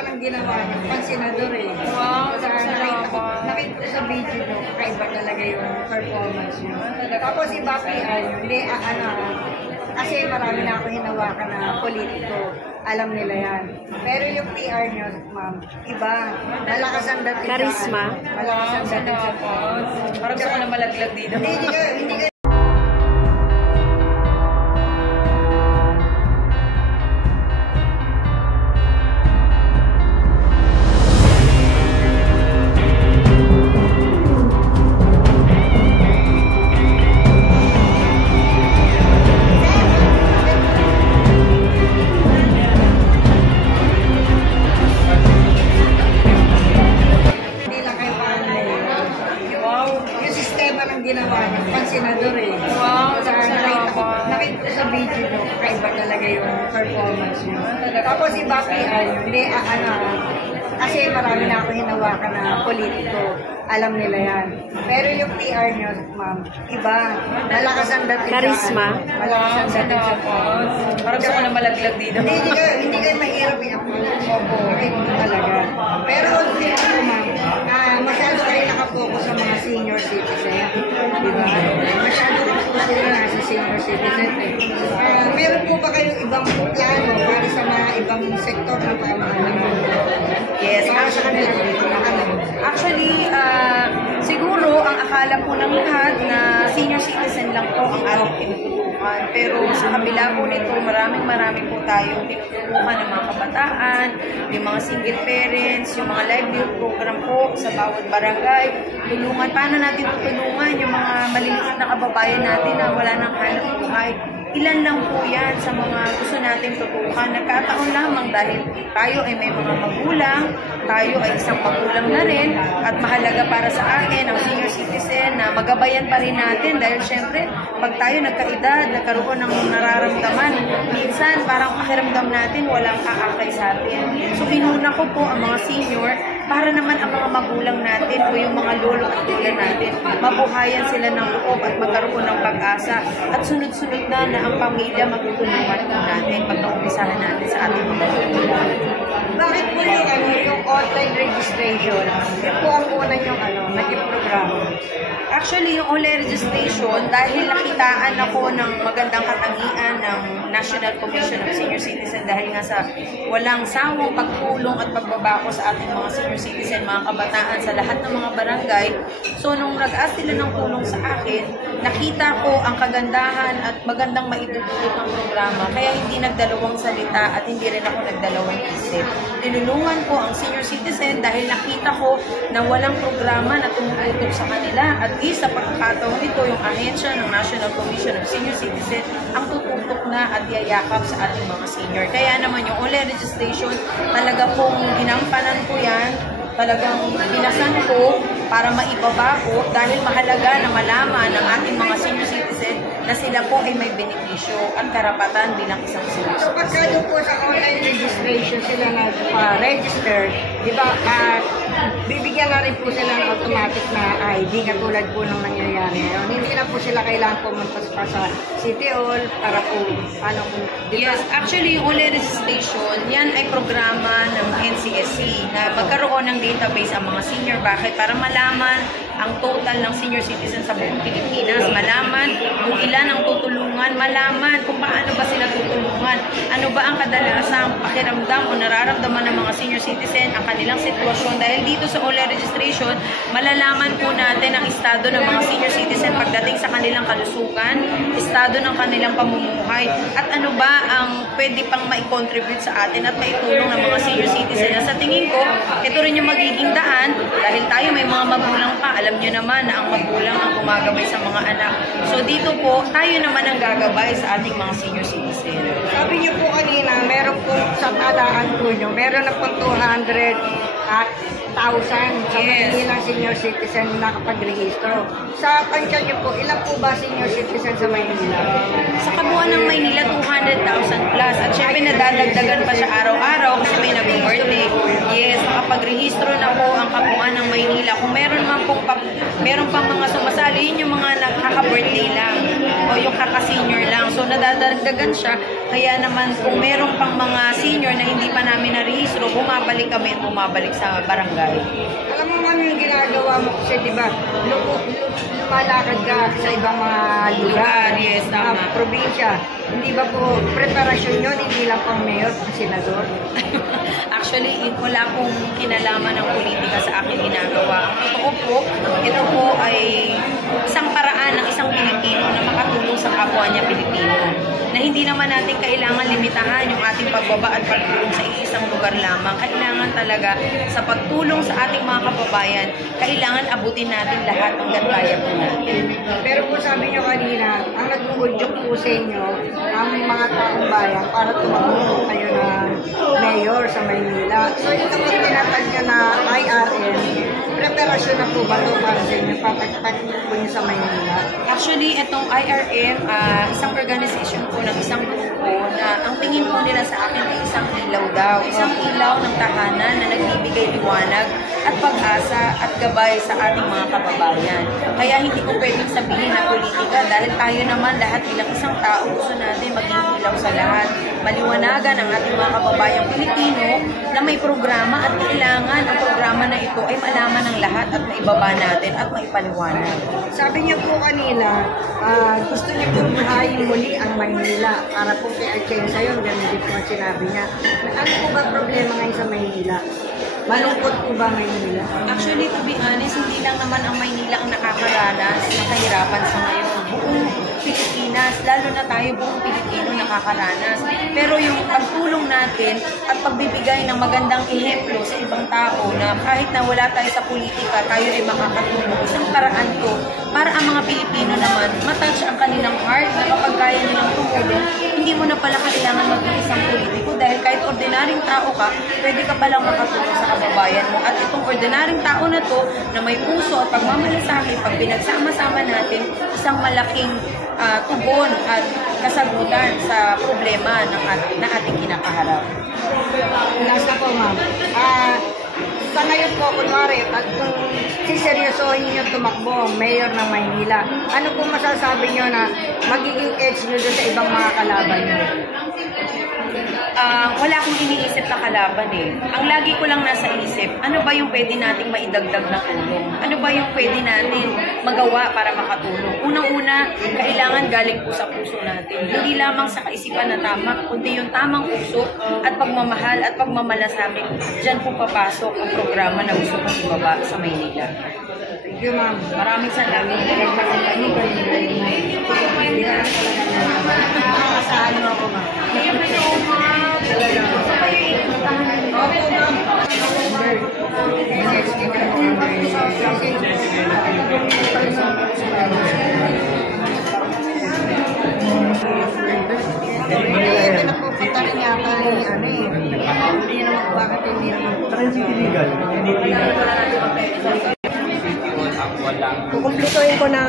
ng ginawa niya, pang senador eh. Wow, Nakita ko sa video ko, kakaiba talaga yung performance niya. Tapos iba PR, hindi, kasi marami na ako hinawakan na politiko. Alam nila yan. Pero yung PR niyo, ma'am, iba. Malakas ang dating. Charisma. Malakas ang dating sa Parang gusto ko na malaglag dito. Hindi ka ginawa niya, pang senador eh. Wow, nakita ko sa video ko, kakaiba talaga yung performance niya. Tapos iba PR, hindi, kasi marami na ako hinawakan na politiko. Alam nila yan. Pero yung PR niyo, ma'am, iba. Malakas ang dating. Charisma. Malakas ang dating sa Parang gusto ko na malaglag dito. Hindi kayo mahirap i-approach. Opo, talaga. Pero ma'am, masyado kayo nakapokus sa mga senior citizen. Diba? Masyado po sila nasa senior citizen. Meron po ba kayong ibang plano para sa mga ibang sektor ng pamamahala? Yes, actually, siguro ang akala po ng lahat na senior citizen lang po ang ating tinutulungan. Pero sa kabila po nito, maraming po tayong tinutulungan ng mga kabataan, yung mga single parents, yung mga livelihood program po sa bawat barangay. Tulungan, paano natin tutulungan yung mga maliliit na kababayan natin na wala nang hanap buhay. Ilan lang po yan sa mga gusto nating tutukan. Nagkataon lamang dahil tayo ay may mga magulang, tayo ay isang magulang na rin, at mahalaga para sa atin ang senior citizen na magabayan pa rin natin dahil syempre, pag tayo nagkaedad, nagkaroon ng nararamdaman, minsan parang pakiramdam natin walang aakay sa atin. So inuna ko po ang mga senior para naman ang mga magulang natin o yung mga lolo at lola natin, mabuhayan sila ng loob at magkaroon ng pag-asa. At sunod-sunod na ang pamilya magtutulungan po natin pag naumpisahan natin sa ating mga magulang. Bakit po yung online registration? Yun po ang una yung naging programa. Actually, yung online registration, dahil nakitaan ako ng magandang katangian ng National Commission of Senior Citizen dahil nga sa walang sawang pagtulong at pagbabako sa ating mga senior citizen, mga kabataan sa lahat ng mga barangay. So, nung nag-ask sila ng tulong sa akin, nakita ko ang kagandahan at magandang maitutulong ng programa. Kaya hindi nagdalawang salita at hindi rin ako nagdalawang isip. Tinulungan ko ang senior citizen dahil nakita ko na walang programa na tumututok sa kanila. At sa pagkakataon nito, yung ahensya ng National Commission of Senior Citizen ang tututok na at yayakap sa ating mga senior. Kaya naman yung online registration, talaga pong ginampanan ko yan, talagang binasan ko para maibaba ko dahil mahalaga na malaman ng ating mga senior citizen na sila po ay may benepisyo at karapatan bilang isang senior citizen. So pagka po sa online registration sila na-register, di ba, bibigyan na rin po sila ng automatic na ID katulad po ng nangyayari ngayon. Hindi na po sila kailangan pumunta pa sa City Hall para po, Yes, actually yung online registration, yan ay programa ng NCSC na magkaroon ng database ang mga senior. Bakit? Para malaman ang total ng senior citizen sa buong Pilipinas, malaman kung ilan ang tutulungan, malaman kung paano ba sila tutulungan, ano ba ang kadalasang pakiramdam o nararamdaman ng mga senior citizen, ang kanilang sitwasyon. Dahil dito sa online registration, malalaman po natin ang estado ng mga senior citizen pagdating sa kanilang kalusugan, estado ng kanilang pamumuhay, at ano ba ang pwede pang mai-contribute sa atin at maitulong ng mga senior citizen. Sa tingin ko, ito rin yung magiging daan dahil tayo may mga magulang pa. Alam nyo naman na ang magulang ang gumagabay sa mga anak. So dito po, tayo naman ang gagabay sa ating mga senior citizen. Sabi nyo po kanina, meron po sa talaan po nyo, meron na po 200,000 sa Maynila senior citizen na nakapag-rehistro. Sa tansya nyo po, ilan po ba senior citizen sa Maynila? Sa kabuuan ng Maynila, 200,000 plus. At syempre, nadadagdagan pa siya araw-araw kasi may nag-birthday. Yes, nakapag-rehistro na po ang kabuuan ng Maynila. Kung meron pang mga sumasali, yun yung mga nakaka-birthday lang. o yung kaka-senior lang. So, nadadagdagan siya. Kaya naman, kung meron pang mga senior na hindi pa namin narehistro, bumabalik kami at bumabalik sa barangay. Alam mo ma'am yung ginagawa mo kasi di ba, lumalakad ka sa ibang mga lugar, Yes, tama. probinsya. Hindi ba po preparasyon yun, hindi lang pang mayor, pang senador? Actually, wala pong kinalaman ng politika sa akin ginagawa. Ang totoo po, ito po ay isang paraan ng isang Pilipino na makatulong sa kapwa niya Pilipino. Na hindi naman natin kailangan limitahan yung ating pagbaba at pagtulong sa iisang lugar lamang. Kailangan talaga sa pagtulong sa ating mga kababayan, kailangan abutin natin lahat hanggang kaya po natin. Pero po sabi niyo kanina, ang nag-uudyok po sa inyo, ang mga taong bayan para tumakbo kayo na mayor sa Maynila. So ito po tinatag niyo na IRM, preparasyon na po ba ito para sa inyo, papagpag po niyo sa Maynila? Actually, itong IRM, isang organization po ng isang grupo na ang tingin po nila sa akin ay isang ilaw daw. Isang ilaw ng tahanan na nagbibigay liwanag at pag-asa at gabay sa ating mga kababayan. Kaya hindi ko pwedeng sabihin na politika dahil tayo naman lahat bilang isang tao gusto natin maging ilaw sa lahat. Maliwanagan ang ating mga kababayang Pilipino na may programa at kailangan ang programa na ito ay malaman ng lahat at maibaba natin at maipaliwanag. Sabi niyo po kanina, gusto niyo po buhayin muli ang Maynila para po kay Atienza yun, ganun din po ang sinabi niya. Ano po ba problema ngayon sa Maynila? Malungkot po ba Maynila? Actually, to be honest, hindi lang naman ang Maynila ang nakakaranas ng kahirapan sa ngayon. Buong Pilipinas, lalo na tayo buong Pilipino nakakaranas. Pero yung pagtulong natin at pagbibigay ng magandang ehemplo sa ibang tao na kahit na wala tayo sa politika, tayo ay makakatulong. Isang paraan ko para ang mga Pilipino naman matouch ang kanilang heart na kapag kaya nilang tumulong, hindi mo na pala kailangan maging isang politiko dahil kahit ordinaryong tao ka, pwede ka palang makatulong sa kababayan mo. At itong ordinaryong tao na to na may puso at pagmamalasakit, pag pinagsama-sama natin, isang malaking tugon at kasagutan sa problema na ating kinakaharap. Last na po ma'am. Sa ngayon po, kunwari, at kung siseryosohin niyo tumakbo, mayor ng Maynila, ano po masasabi niyo na magiging edge niyo doon sa ibang mga kalaban niyo? Wala akong iniisip na kalaban eh. Ang lagi ko lang nasa isip, ano ba yung pwede nating maidagdag na tulong? Ano ba yung pwede natin magawa para makatulong? Unang-una, kailangan galing po sa puso natin. Hindi lamang sa kaisipan na tama, kundi yung tamang puso at pagmamahal at pagmamalasakit. Diyan po papasok ang programa na gusto kong ibaba sa Maynila. Thank you ma'am. Maraming salamat. Nakakasahan mo ako ma'am. Pinapupunta rin yata ni ano eh. Hindi naman bakit hindi naman. Kukumplituhin ko na